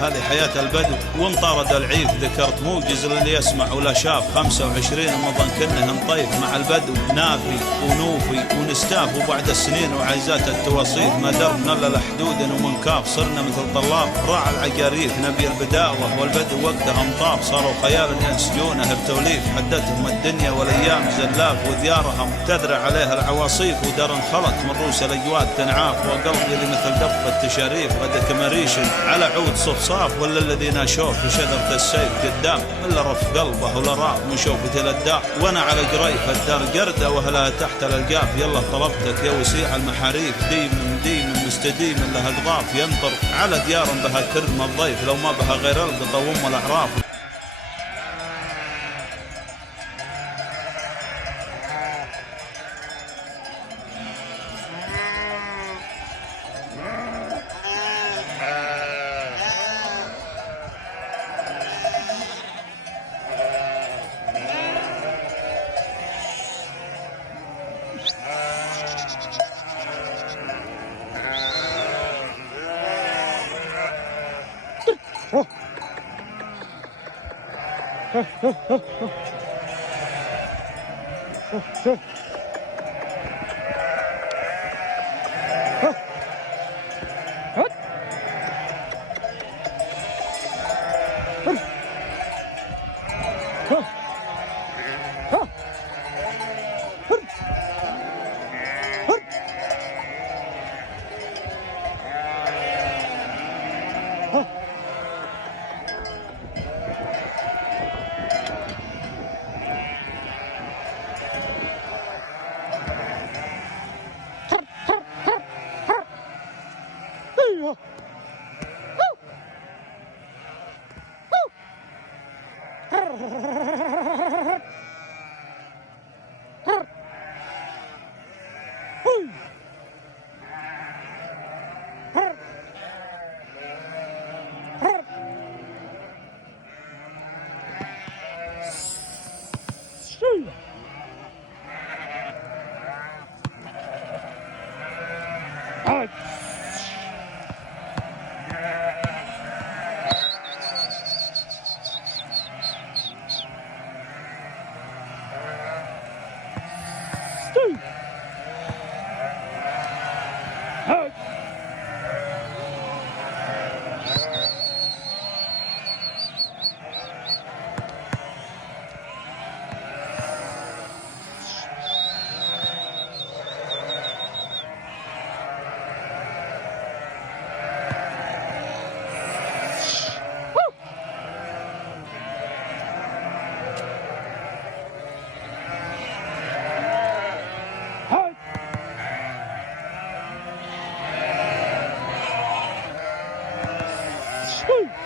هذه حياة البدو. وانطرد العيف ذكرت موجز للي يسمع ولا شاف، 25 رمضان كنا نطيف مع البدو، نافي ونوفي ونستاف، وبعد السنين وعايزات التوصيف ما دربنا الا لحدود ومن كاف، صرنا مثل طلاب راعى العقاريف، نبي البداوة والبدو وقتها مطاف، صاروا خيال ينسجونه بتوليف، حدتهم الدنيا والايام زلاف، وديارهم تدرى عليها العواصيف، ودار انخلت من روس الاجواد تنعاف، وقلبي اللي مثل دفة تشاريف غدا كمريش على عود صفصاف، ولا الذي ناشوف في شذرة السيف قدام، الا رف قلبه ولا راف من شوفة الاداء، وانا على قريف الدار قردة واهلها تحت الالقاف، يلا طلبتك يا وسيع المحاريف، ديم مستديم لها قضاف، يمطر على ديار بها كرم الضيف، لو ما بها غير القطا وام الاعراف. Woo!